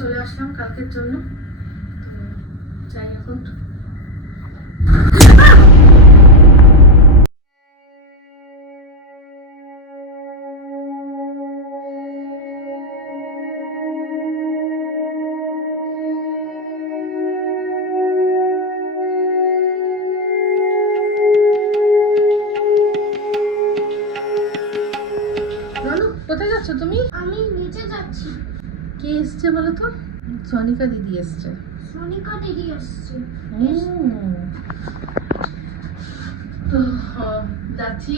চলে আসলাম কালকের জন্য। তো যাই এখন। কোথায় যাচ্ছ তুমি? আমি নিচে যাচ্ছি। কে এসছে বলো তো? সনিকা দিদি এসছে। সোনিকা দিদি আসছে। তো যাচ্ছি।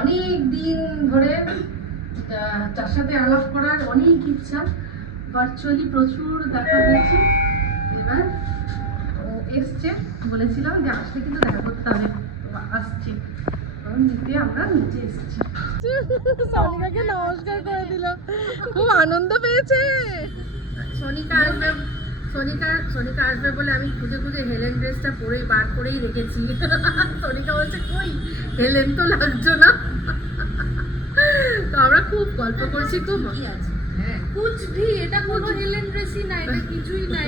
অনেক দিন ধরে তার সাথে আলাপ করার অনেক ইচ্ছা, ভার্চুয়ালি প্রচুর দেখা হয়েছে। এবার ও এসছে, বলেছিলাম যে আসলে কিন্তু দেখা করতে হবে, আসছে। নিতে আমরা নিচে এসেছি। সনিকাকে নমস্কার করে দিল, খুব আনন্দ পেয়েছে। সনিকা আসবে, সনিকা আসবে বলে আমি খুঁজে খুঁজে হেলেন ড্রেসটা পরেই বার করেই রেখেছি। সনিকা বলছে কই হেলেন তো লাগছো না। তো আমরা খুব গল্প করছি, খুব কি আছে। হ্যাঁ কুচ ভি, এটা কোনো হেলেন ড্রেসই না, এটা কিছুই না,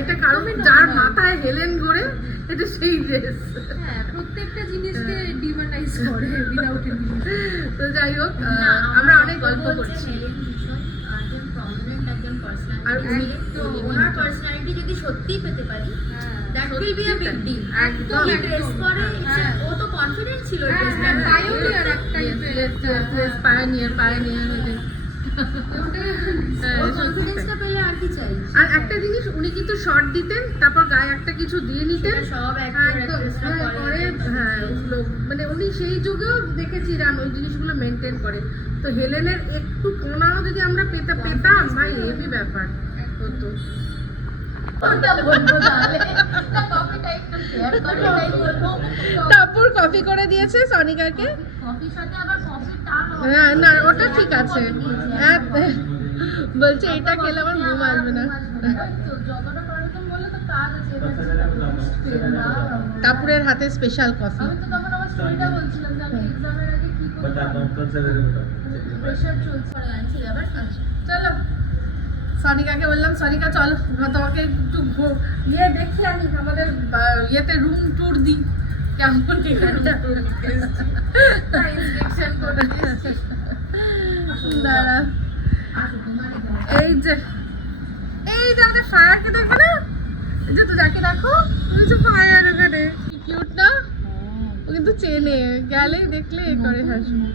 এটা কারণ যার মাথায় হেলেন ঘোরে এটা সেই ড্রেস। হ্যাঁ প্রত্যেকটা জিনিসকে ডিমান্ডাইজ করে উইদাউট এনি। তো যাই হোক, আমরা অনেক গল্প করছি। আর ওনার পার্সোনালিটি যদি সত্যিই পেতে পারি, that will be a big deal. একদম ড্রেস পরে ও তো কনফিডেন্ট ছিল ড্রেসটা, পায়োনিয়ার একটা পায়োনিয়ার কনফিডেন্সটা পেলে আর কি চাই। আর একটা জিনিস, উনি কিন্তু শর্ট দিতেন, তারপর গায়ে একটা কিছু দিয়ে নিতেন সব পরে। হ্যাঁ ওগুলো মানে উনি সেই যুগেও দেখেছিলাম ওই জিনিসগুলো মেনটেন করে। তো হেলেনের একটু কোনাও যদি আমরা পেতাম ভাই হেভি ব্যাপার হতো। টাপুর কফি করে দিয়েছে সনিকাকে। হ্যাঁ না ওটা ঠিক আছে, বলছে এটা খেলে আমার ঘুম আসবে না। টাপুরের হাতে স্পেশাল কফি। চলো সনিকাকে বললাম, সনিকা চল তোমাকে একটু ইয়ে দেখি আনি, আমাদের ইয়েতে রুম ট্যুর দিই কেমন। দাঁড়া, এই যে আমাদের ফায়ারকে দেখো না, এই যে তো যাকে দেখো ফায়ার ওখানে, কিউট না? ও কিন্তু চেনে, গেলে দেখলে এ করে হাসবে।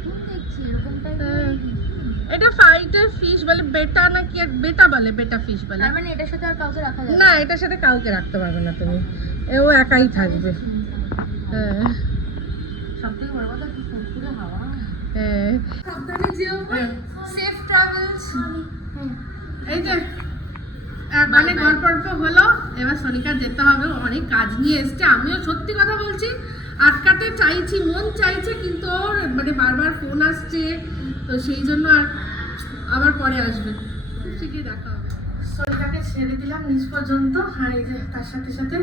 এটা ফাইটার ফিশ বলে, বেটা না কি বেটা বলে, বেটা ফিশ বলে। তার মানে এটার সাথে আর কাউকে রাখা যাবে না, এটার সাথে কাউকে রাখতে পারবে না তুমি, ও একাই থাকবে। হ্যাঁ সবথেকে বড় কথা কি ফুরফুরে হাওয়া। হ্যাঁ সাবধানে যেও, সেফ ট্রাভেলস। এই যে মানে গল্প হলো, এবার সনিকা যেতে হবে, অনেক কাজ নিয়ে এসছে। আমিও সত্যি কথা বলছি আটকাতে চাইছি, মন চাইছে, কিন্তু ওর মানে বারবার ফোন আসছে, তো সেই জন্য আর আবার পরে আসবে, ঠিকই দেখা হবে। সনিকাকে ছেড়ে দিলাম নিচ পর্যন্ত, আর এই যে তার সাথে সাথে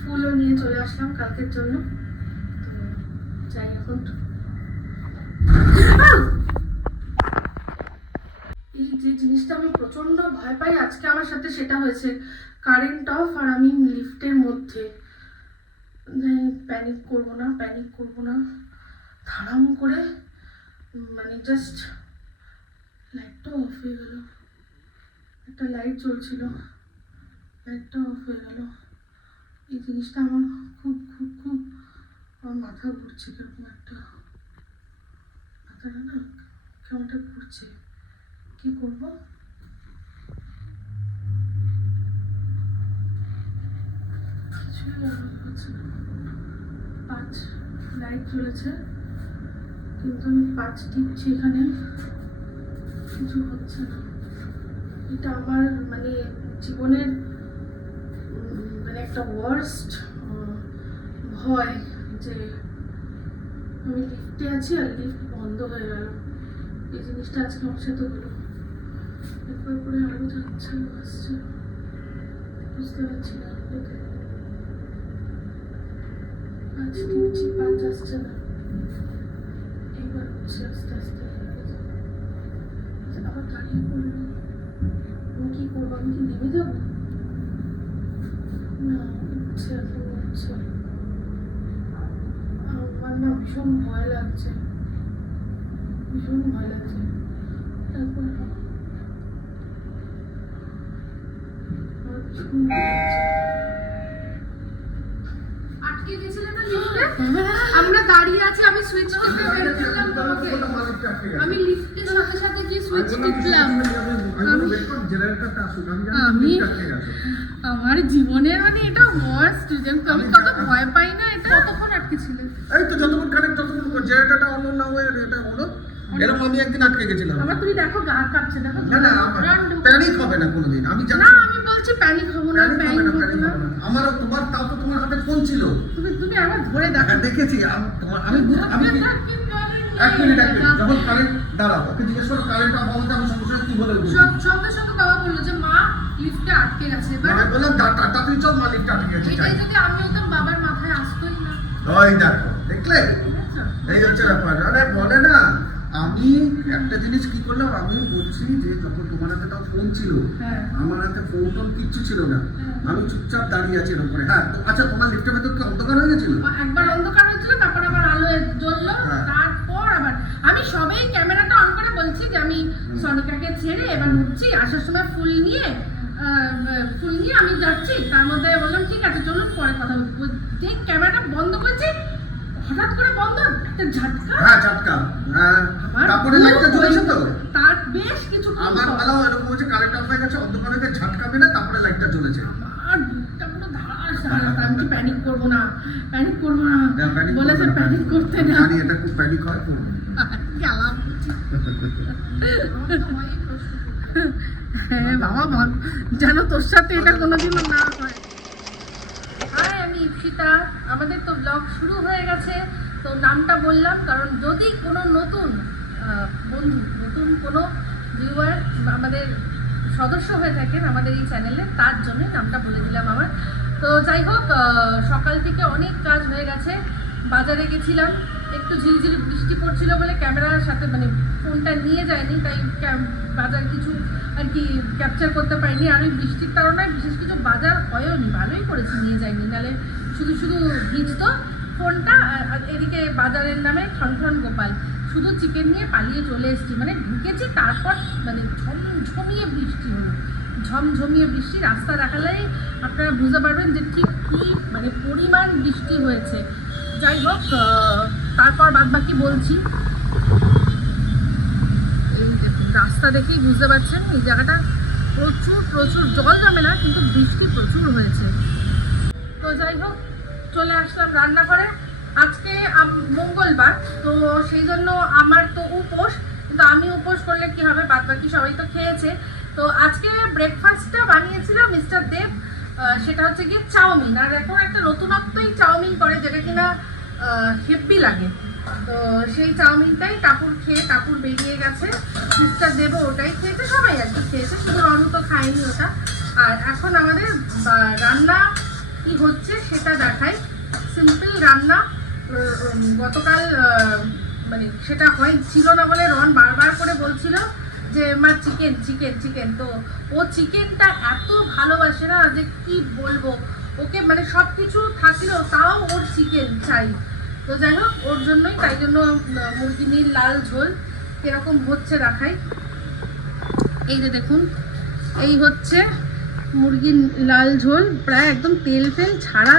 ফুলও নিয়ে চলে আসলাম কালকের জন্য। তো যাই এখন। এই যে জিনিসটা আমি প্রচন্ড ভয় পাই, আজকে আমার সাথে সেটা হয়েছে। কারেন্ট অফ আর আমি লিফটের মধ্যে। প্যানিক করবো না, ধারাম করে মানে জাস্ট লাইটটা অফ হয়ে গেল। একটা লাইট জ্বলছিল, লাইটটা অফ হয়ে গেল। এই জিনিসটা আমার খুব খুব খুব আমার মাথা ঘুরছে, কিরকম একটা মাথাটা না কেমনটা ঘুরছে। কি করবো? কিছুই হচ্ছে না। 5 লাইট জ্বলেছে, কিন্তু আমি 5 টিপছি, এখানে কিছু হচ্ছে না। এটা আমার মানে জীবনের মানে একটা ওয়ার্স্ট ভয়, যে আমি লিফটে আছি আর লিফট বন্ধ হয়ে গেল। এই জিনিসটা আজকে আমার সাথে হলো। একবার করে আরো যাচ্ছে আসছে, বুঝতে পারছি না। 5 টিপছি, 5 আসছে না। এবার হচ্ছে আস্তে আস্তে। আবার দাঁড়িয়ে পড়লো, ও কি ঘুমিয়ে যাবো না, ইচ্ছে এখন হচ্ছে আমার না ভীষণ ভয় লাগছে, ভীষণ ভয় লাগছে। তারপর আমার ভীষণ ভয় লাগছে। আটকে গেছিলে না লিফটে? আমরা দাঁড়িয়ে আছি, আমি সুইচ করতে বের করলাম তোমাকে, আমি লিফটের সাথে সাথে গিয়ে সুইচ টিপলাম। আমার জীবনের মানে এটা ওয়ার্স্ট, আমি কত ভয় পাই না। এটা কতক্ষণ আটকে ছিলে? এই তো যতক্ষণ কারেন্ট ততক্ষণ জেনারেটরটা অন না হয়ে এটা হলো। এরকম আমি একদিন আটকে গেছিলাম। আমার তুমি দেখো গা কাঁপছে, দেখো। না না, প্যানিক হবে না কোনোদিন, আমি জানি। না আমি বলছি প্যানিক হবো না, প্যানিক হবো না। আমার তোমার তাও তো তোমার হাতে ফোন ছিল, তুমি আমার ধরে দেখো। হ্যাঁ, দেখেছি। আমি এক মিনিট যখন কারেন্ট দাঁড়াও, ওকে জিজ্ঞেস করো কারেন্ট অফ হওয়াতে আমি সঙ্গে সঙ্গে কি বলে উঠবো। সঙ্গে সঙ্গে বাবা বললো যে মা লিফটে আটকে গেছে। এবার আমি বললাম তাড়াতাড়ি চল, মালিকটা আটকে গেছে। এটাই যদি আমি হতাম বাবার মাথায় আসতোই না। ওই দেখো, দেখলে এই হচ্ছে ব্যাপার। আরে বলে না, আমি একটা জিনিস কি করলাম, আমি বলছি যে যখন তোমার হাতে তাও ফোন ছিল, হ্যাঁ। আমার হাতে ফোন টোন কিচ্ছু ছিল না, আমি চুপচাপ দাঁড়িয়ে আছি এরকম করে। হ্যাঁ, তো আচ্ছা, তোমার লিফটের ভেতর কি অন্ধকার হয়ে গেছিল? একবার অন্ধকার হয়েছিল, তারপর আবার আলো জ্বললো, হ্যাঁ। তারপর আবার আমি সবেই ক্যামেরাটা অন করে বলছি যে আমি সনিকাকে ছেড়ে এবার উঠছি, আসার সময় ফুল নিয়ে আমি যাচ্ছি। তার মধ্যে বললাম ঠিক আছে চলুন পরে কথা বলবো। ঠিক ক্যামেরাটা বন্ধ করেছি, হঠাৎ করে বন্ধ, একটা ঝাটকা। হ্যাঁ, ঝটকা। হ্যাঁ, আমার তারপরে পুরো লাইটটা জ্বলেছে তো। তার বেশ কিছু আমার বেলাও এরকম হচ্ছে, কারেন্ট অফ হয়ে গেছে, অন্ধকারে ঝটকা মেরে তারপরে লাইটটা জ্বলেছে। আর বুকটা পুরো ধাস ধাস। আমি তো প্যানিক করবো না, প্যানিক করবো না না, panic বলেছে, করবে না, প্যানিক করতে না। জানি এটা খুব প্যানিক হয় তো। গেলাম। সময়ই প্রশ্ন করতে। হ্যাঁ বাবা বল, যেন তোর সাথে এটা কোনোদিনও না হয়। হাই, আমি ইপসিতা। আমাদের তো ব্লগ শুরু হয়ে গেছে, তো নামটা বললাম কারণ যদি কোনো নতুন বন্ধু, নতুন কোনো ভিউয়ার আমাদের সদস্য হয়ে থাকেন আমাদের এই চ্যানেলে, তার জন্যই নামটা বলে দিলাম আমার। তো যাই হোক, সকাল থেকে অনেক কাজ হয়ে গেছে। বাজারে গেছিলাম, একটু ঝিরিঝিরি বৃষ্টি পড়ছিল বলে ক্যামেরার সাথে মানে ফোনটা নিয়ে যায়নি, তাই বাজার কিছু আর কি ক্যাপচার করতে পারিনি। আর ওই বৃষ্টির কারণে বিশেষ কিছু বাজার হয়ও নি, ভালোই করেছি নিয়ে যাইনি, নাহলে শুধু শুধু ভিজতো ফোনটা। আর এদিকে বাজারের নামে ঠনঠন গোপাল, শুধু চিকেন নিয়ে পালিয়ে চলে এসেছি। মানে ঢুকেছি, তারপর মানে ঝমঝমিয়ে বৃষ্টি হলো, ঝমঝমিয়ে বৃষ্টি। রাস্তা দেখালেই আপনারা বুঝতে পারবেন যে ঠিক কী মানে পরিমাণ বৃষ্টি হয়েছে। যাই হোক, তারপর বাদবাকি বলছি। এই দেখুন, রাস্তা দেখেই বুঝতে পারছেন এই জায়গাটা প্রচুর প্রচুর জল জমে না, কিন্তু বৃষ্টি প্রচুর হয়েছে। তো যাই হোক, চলে আসলাম রান্নাঘরে। আজকে মঙ্গলবার, তো সেই জন্য আমার তো উপোস, কিন্তু আমি উপোস করলে কি হবে, বাদবাকি সবাই তো খেয়েছে। তো আজকে ব্রেকফাস্টটা বানিয়েছিল মিস্টার দেব, সেটা হচ্ছে গিয়ে চাউমিন। আর এখন একটা নতুনত্বই চাউমিন করে, যেটা কিনা হেব্বি লাগে। তো সেই চাউমিনটাই কাপুর খেয়ে, কাপুর বেরিয়ে গেছে, মিস্টার দেবও ওটাই খেয়েছে, সবাই আর কি খেয়েছে, শুধু রনু তো খায়নি ওটা। আর এখন আমাদের রান্না কি হচ্ছে সেটা দেখাই। সিম্পল রান্না। গতকাল মানে সেটা ছিল না বলে রন বারবার করে বলছিল যে মা চিকেন চিকেন চিকেন। তো ও চিকেনটা এত ভালোবাসে না যে কি বলবো, ওকে মানে সব কিছু থাকলেও তাও ওর চিকেন চাই। তো যাই হোক, ওর জন্যই, তাই জন্য মুরগি নীল লাল ঝোল এরকম হচ্ছে দেখাই। এই যে দেখুন, এই হচ্ছে মুরগির লাল ঝোল, প্রায় একদম তেল তেল ছাড়া,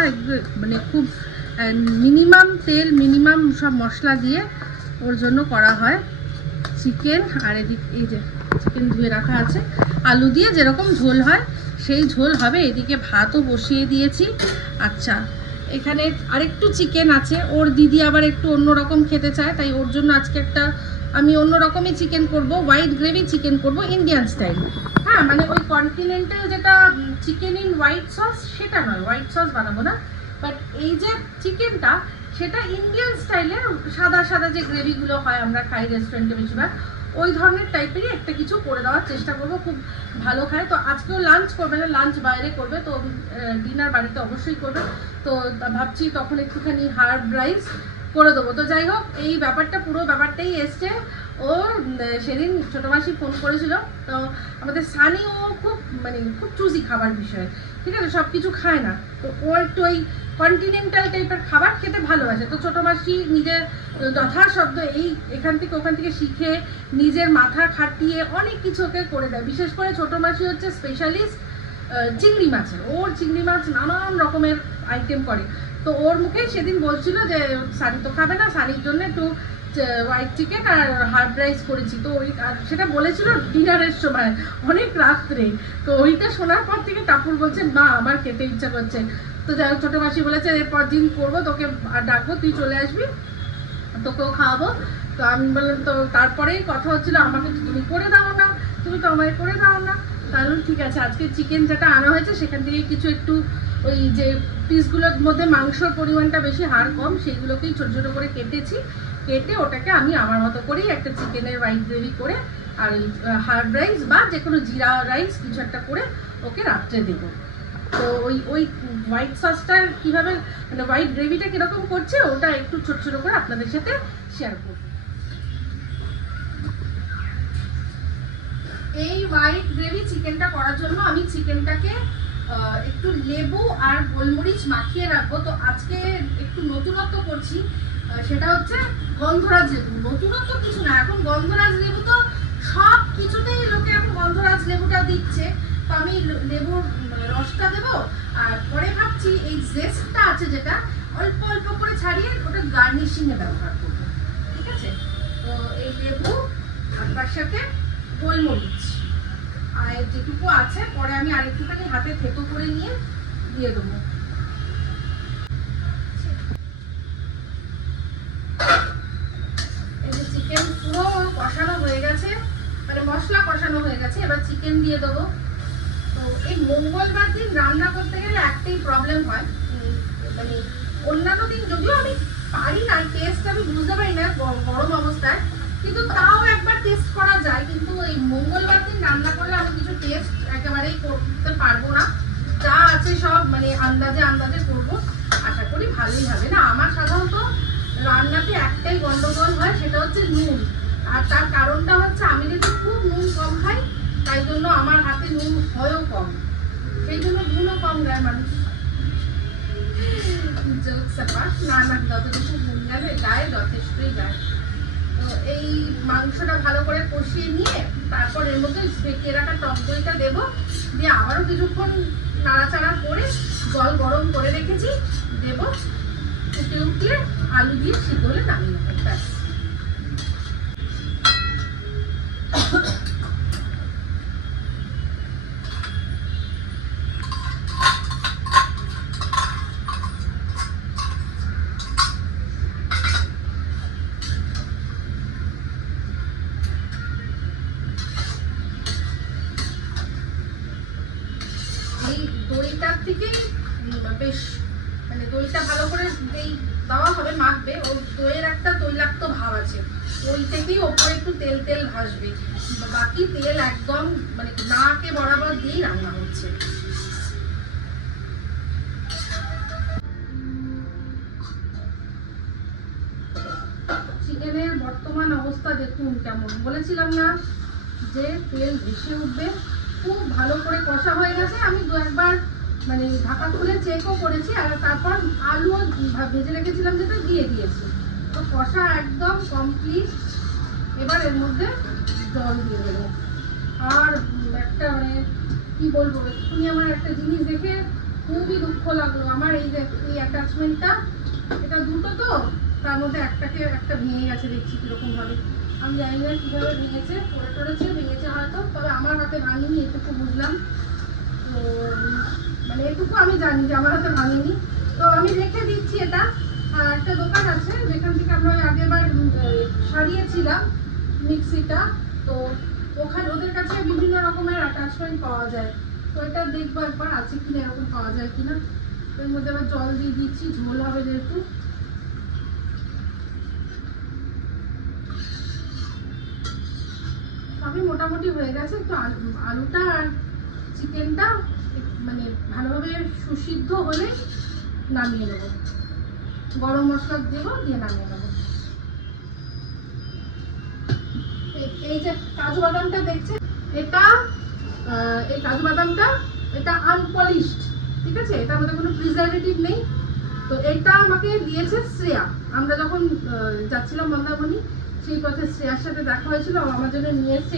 মানে খুব মিনিমাম তেল, মিনিমাম সব মশলা দিয়ে ওর জন্য করা হয় চিকেন। আর এদিকে এই যে চিকেন ধুয়ে রাখা আছে, আলু দিয়ে যেরকম ঝোল হয় সেই ঝোল হবে। এদিকে ভাতও বসিয়ে দিয়েছি। আচ্ছা, এখানে আরেকটু চিকেন আছে, ওর দিদি আবার একটু অন্যরকম খেতে চায়, তাই ওর জন্য আজকে একটা আমি অন্যরকমই চিকেন করব, হোয়াইট গ্রেভি চিকেন করব, ইন্ডিয়ান স্টাইল। হ্যাঁ, মানে ওই কন্টিনেন্টাল যেটা চিকেন ইন হোয়াইট সস সেটা নয়, হোয়াইট সস বানাবো না। বাট এই যে চিকেনটা, সেটা ইন্ডিয়ান স্টাইলে সাদা সাদা যে গ্রেভিগুলো হয় আমরা খাই রেস্টুরেন্টে বেশিরভাগ, ওই ধরনের টাইপেরই একটা কিছু করে দেওয়ার চেষ্টা করবো। খুব ভালো খায়। তো আজকেও লাঞ্চ করবে না, লাঞ্চ বাইরে করবে, তো ডিনার বাড়িতে অবশ্যই করবে। তো ভাবছি তখন একটুখানি হার্ব রাইস করে দেবো। তো যাই হোক, এই ব্যাপারটা পুরো ব্যাপারটাই এসছে ওর সেদিন ছোটো মাসি ফোন করেছিল, তো আমাদের সানি ও খুব খুব চুজি খাবার বিষয়ে, ঠিক আছে, সব কিছু খায় না, তো ও একটু ওই কন্টিনেন্টাল টাইপের খাবার খেতে ভালোবাসে। তো ছোটো মাসি নিজের যথাশব্দ এখান থেকে ওখান থেকে শিখে নিজের মাথা খাটিয়ে অনেক কিছু ওকে করে দেয়। বিশেষ করে ছোটো মাসি হচ্ছে স্পেশালিস্ট চিংড়ি মাছের, ওর চিংড়ি মাছ নানান রকমের আইটেম করে। তো ওর মুখে সেদিন বলছিল যে সানি তো খাবে না, সানির জন্য একটু হোয়াইট চিকেন আর হার্ড রাইস করেছি। তো ওই আর সেটা বলেছিল ডিনারের সময় অনেক রাত্রে। তো ওইটা শোনার পর থেকে টাপুর বলছে মা আমার খেতে ইচ্ছা করছে। তো যাই হোক ছোটো মাসি বলেছে এরপর দিন করবো, তোকে আর ডাকবো, তুই চলে আসবি, তোকেও খাওয়াবো। তো আমি বললাম, তো তারপরেই কথা হচ্ছিল আমাকে তুমি করে দাও না, তুমি তো আমায় করে দাও না। তাহলে ঠিক আছে, আজকে চিকেন যেটা আনা হয়েছে সেখান থেকে কিছু একটু ওই যে পিসগুলোর মধ্যে মাংসর পরিমাণটা বেশি, হাড় কম, সেইগুলোকেই ছোটো ছোটো করে কেটেছি, কেটে ওটাকে আমি আমার মতো করেই একটা চিকেনের হোয়াইট গ্রেভি করে আর হার্ড রাইস বা যে কোনো জিরা রাইস কিছু একটা করে ওকে রাত্রে দেবো। তো ওই হোয়াইট সসটার কীভাবে হোয়াইট গ্রেভিটা কীরকম করছে ওটা একটু ছোটো ছোটো করে আপনাদের সাথে শেয়ার করব। এই হোয়াইট গ্রেভি চিকেনটা করার জন্য আমি চিকেনটাকে একটু লেবু আর গোলমরিচ মাখিয়ে রাখবো। তো আজকে একটু নতুনত্ব করছি, সেটা হচ্ছে গন্ধরাজ লেবু। নতুনত্ব কিছু না, এখন গন্ধরাজ লেবু তো সব কিছুতেই লোকে এখন গন্ধরাজ লেবুটা দিচ্ছে। তো আমি লেবুর রসটা দেবো, আর পরে ভাবছি এই জেস্টটা আছে যেটা অল্প অল্প করে ছাড়িয়ে ওটা গার্নিশিংয়ে ব্যবহার করবো, ঠিক আছে। তো এই লেবু আর তার সাথে গোলমরিচ আর যেটুকু আছে পরে আমি আরেকটুখানি হাতে থেতো করে নিয়ে দিয়ে দেবো। এই যে চিকেন পুরো কষানো হয়ে গেছে, মশলা কষানো হয়ে গেছে, এবার চিকেন দিয়ে দেবো। তো এই মঙ্গলবার দিন রান্না করতে গেলে একটাই প্রবলেম হয়, অন্যান্য দিন যদিও আমি পারি না, টেস্ট আমি বুঝতে পারি না গরম অবস্থায়, কিন্তু তাও একবার টেস্ট করা যায়। কিন্তু এই মঙ্গলবার দিন রান্না করলে আমি কিছু টেস্ট একেবারেই করতে পারবো না, যা আছে সব আন্দাজে আন্দাজে করবো, আশা করি ভালোই হবে। না, আমার সাধারণত রান্নাতে একটাই গন্ডগোল হয়, সেটা হচ্ছে নুন। আর তার কারণটা হচ্ছে আমি যদি খুব নুন কম খাই, তাই জন্য আমার হাতে নুন হয়ও কম, সেই জন্য নুনও কম দেয় মানুষ। না না, যতটুকু নুন যাবে গায়ে যথেষ্টই গায়ে। তো এই মাংসটা ভালো করে কষিয়ে নিয়ে তারপর এর মধ্যে ফেটিয়ে রাখা টক দইটা দেবো, দিয়ে আবারও কিছুক্ষণ নাড়াচাড়া করে জল গরম করে রেখেছি দেবো, ফুটে উঠলে আলু দিয়ে সিদ্ধ হলে নামিয়ে নেবো, ব্যাস। এই দইটার থেকেই বেশ দইটা ভালো করে দেওয়া হবে, মাখবে, ও দইয়ের একটা তৈলাক্ত ভাব আছে, ওই থেকেই ওপরে একটু তেল তেল ভাসবে, বাকি তেল একদম নাকে বরাবর দিয়েই রান্না হচ্ছে। চিকেনের বর্তমান অবস্থা দেখুন কেমন, বলেছিলাম না যে তেল ভেসে উঠবে। খুব ভালো করে কষা হয়ে গেছে, আমি দু একবার ঢাকা খুলে চেকও করেছি, আর তারপর আলুও ভেজে রেখেছিলাম যেটা দিয়ে দিয়েছি। তো কষা একদম কমপ্লিট। এবার এর মধ্যে জল দিয়ে দেবো। আর একটা কি বলবো, এক্ষুনি আমার একটা জিনিস দেখে খুবই দুঃখ লাগলো। আমার এই যে এই অ্যাটাচমেন্টটা, এটা দুটো, তো তার মধ্যে একটা ভেঙে গেছে, দেখছি কিরকম ভাবে, আমি জানি না কীভাবে ভেঙেছে, পড়েছে ভেঙেছে হয়তো, তবে আমার হাতে ভাঙিনি, এটুকু বুঝলাম। তো এটুকু আমি জানি যে আমার হাতে ভাঙিনি। তো আমি রেখে দিচ্ছি এটা। আর একটা দোকান আছে যেখান থেকে আমরা আগেরবার সারিয়েছিলাম মিক্সিটা, তো ওখানে ওদের কাছে বিভিন্ন রকমের অ্যাটাচমেন্ট পাওয়া যায়। তো এটা দেখবো একবার আছে কিনা, এরকম পাওয়া যায় কিনা। এর মধ্যে আবার জল দিয়ে দিচ্ছি, ঝোল হবে যেহেতু। সবই মোটামুটি হয়ে গেছে। তো আলুটা আর চিকেনটা ভালোভাবে সুসিদ্ধ হলে নামিয়ে নেবো, গরম মশলা দেবো, দিয়ে নামিয়ে নেবো। এই যে কাজু বাদামটা দেখছেন, এটা এই কাজু বাদামটা এটা আনপলিশড, ঠিক আছে, এটার মধ্যে কোনো প্রিজারভেটিভ নেই। তো এটা আমাকে দিয়েছে শ্রেয়া। আমরা যখন যাচ্ছিলাম মন্দারমণি সেই পথে শ্রেয়ার সাথে দেখা হয়েছিল, আমার জন্য নিয়ে এসছে।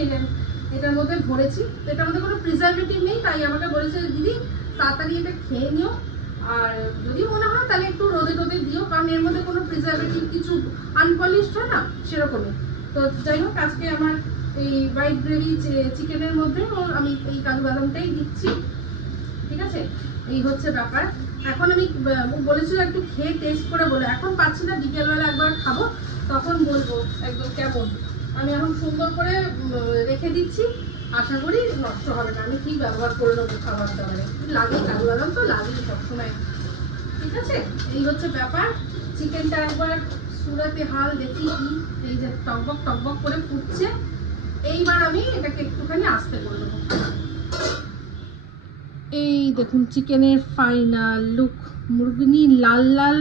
এটার মধ্যে ভরেছি, তো এটার মধ্যে কোনো প্রিজারভেটিভ নেই, তাই আমাকে বলেছে দিদি তাড়াতাড়ি এটা খেয়ে নিও, আর যদি মনে হয় তাহলে একটু রোদে টোদে দিও, কারণ এর মধ্যে কোনো প্রিজারভেটিভ কিছু আনপলিশড হয় না সেরকমই। তো যাই হোক, আজকে আমার এই হোয়াইট গ্রেভি চিকেনের মধ্যে আমি এই কাজু বাদামটাই দিচ্ছি, ঠিক আছে। এই হচ্ছে ব্যাপার। এখন আমি বলেছিল একটু খেয়ে টেস্ট করে বলে, এখন পাচ্ছি না, বিকেলবেলা একবার খাবো তখন বলবো একদম কেমন। আমি এখন সুন্দর করে রেখে দিচ্ছি, আশা করি নষ্ট হবে না, আমি ঠিক ব্যবহার করে নেবো খাবার দাবারে। লাগে কাজু বাদাম তো লাগেই সবসময়, ঠিক আছে। এই হচ্ছে ব্যাপার। চিকেনটা একবার সুরাতে হাল দেখি কি, এই যে টকবক টকবক করে ফুটছে, এইবার আমি এটাকে একটুখানি আস্তে করে দেবো। এই দেখুন চিকেনের ফাইনাল লুক। মুরগিনি লাল লাল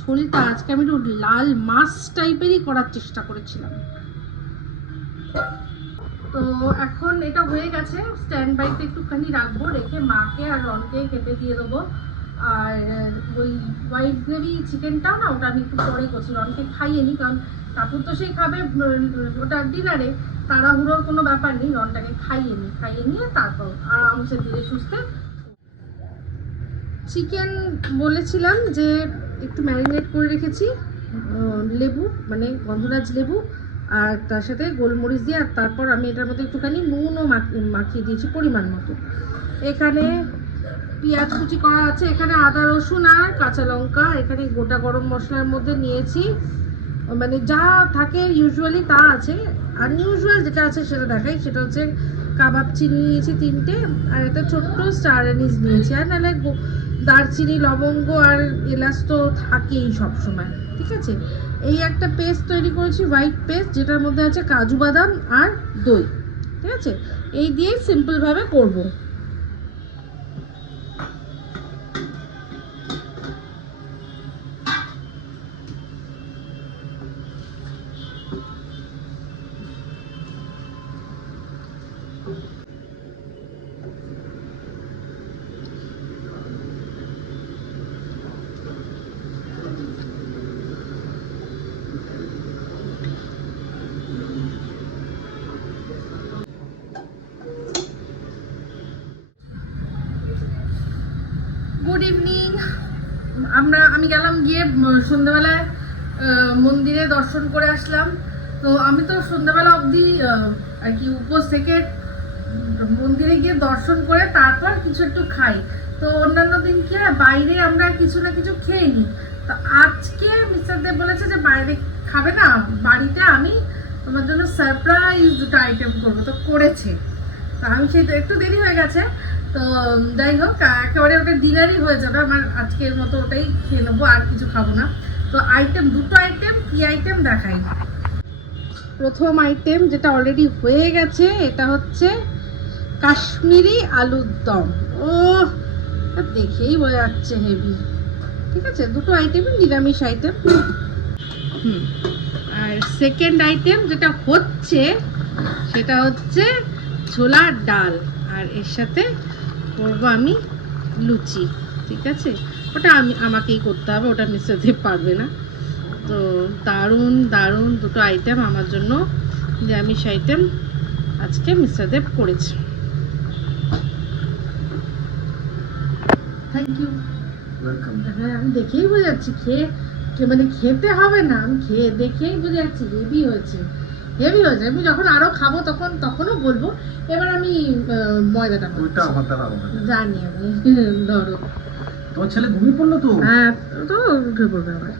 ঝোলটা আজকে আমি একটু লাল মাছ টাইপেরই করার চেষ্টা করেছিলাম। তো এখন এটা হয়ে গেছে, স্ট্যান্ড বাইতে একটুখানি রাখবো, রেখে মাকে আর রনকে খেতে দিয়ে দেবো। আর ওই হোয়াইট গ্রেভি চিকেনটাও না, ওটা আমি একটু পরে করছি, রনকে খাইয়ে নিই, কারণ কাকুর তো সেই খাবে ওটা ডিনারে, তাড়াহুড়োর কোনো ব্যাপার নেই, রনটাকে খাইয়ে নিয়ে তারপর আরামসে ধীরে সুস্থে। চিকেন বলেছিলাম যে একটু ম্যারিনেট করে রেখেছি লেবু, মানে গন্ধরাজ লেবু, আর তার সাথে গোলমরিচ দিয়ে, আর তারপর আমি এটার মধ্যে একটুখানি নুনও মাখিয়ে দিয়েছি পরিমাণ মতো। এখানে পেঁয়াজ কুচি করা আছে, এখানে আদা রসুন আর কাঁচা লঙ্কা, এখানে গোটা গরম মশলার মধ্যে নিয়েছি, মানে যা থাকে ইউজুয়ালি তা আছে। আনইউজুয়াল যেটা আছে সেটা দেখাই, সেটা হচ্ছে কাবাব চিনি নিয়েছি 3টে, আর একটা ছোট্ট স্টার অ্যানিস নিয়েছি, আর নাহলে দারচিনি লবঙ্গ আর এলাচ তো থাকেই সবসময়, ঠিক আছে। এই একটা পেস্ট তৈরি করেছি, হোয়াইট পেস্ট, যেটার মধ্যে আছে কাজু বাদাম আর দই, ঠিক আছে। এই দিয়েই সিম্পলভাবে করবো। Good evening. আমি গেলাম গিয়ে সন্ধ্যাবেলায় মন্দিরে দর্শন করে আসলাম। তো আমি তো সন্ধ্যাবেলা অবধি আর কি উপোস থেকে মন্দিরে গিয়ে দর্শন করে তারপর কিছু একটু খাই। তো অন্যান্য দিন কি হয়, বাইরে আমরা কিছু না কিছু খেয়ে নিই। তো আজকে মিস্টার দেব বলেছে যে বাইরে খাবে না, বাড়িতে আমি তোমার জন্য সারপ্রাইজ দুটো আইটেম করবো, তো করেছে। তো আমি সেই একটু দেরি হয়ে গেছে, তো যাই হোক একেবারে ওটা ডিনারই হয়ে যাবে আমার, আজকের মতো ওটাই খেয়ে নেবো, আর কিছু খাবো না। তো দুটো আইটেম, কি আইটেম দেখাই। প্রথম আইটেম যেটা অলরেডি হয়ে গেছে, এটা হচ্ছে কাশ্মীরি আলুর দম। ও দেখেই বোঝা যাচ্ছে হেভি, ঠিক আছে। দুটো আইটেমই নিরামিষ আইটেম। আর সেকেন্ড আইটেম যেটা হচ্ছে সেটা হচ্ছে ছোলার ডাল, আর এর সাথে করবো আমি লুচি, ঠিক আছে। ওটা আমাকেই করতে হবে, ওটা মিস্টার দেব পারবে না। তো দারুণ দারুণ দুটো আইটেম আমার জন্য, নিরামিষ আইটেম আজকে মিস্টার দেব করেছে। Thank you. হ্যাঁ, আমি দেখেই বুঝে যাচ্ছি মানে খেতে হবে না, আমি দেখেই বুঝে যাচ্ছি হেভি হয়েছে। আমি যখন আরো খাবো তখনও বলবো। এবার আমি ময়দাটা জানি আমি ধরো। তোমার ছেলে ঘুমিয়ে পড়লো তো? হ্যাঁ, তো উঠে পড়বে আবার।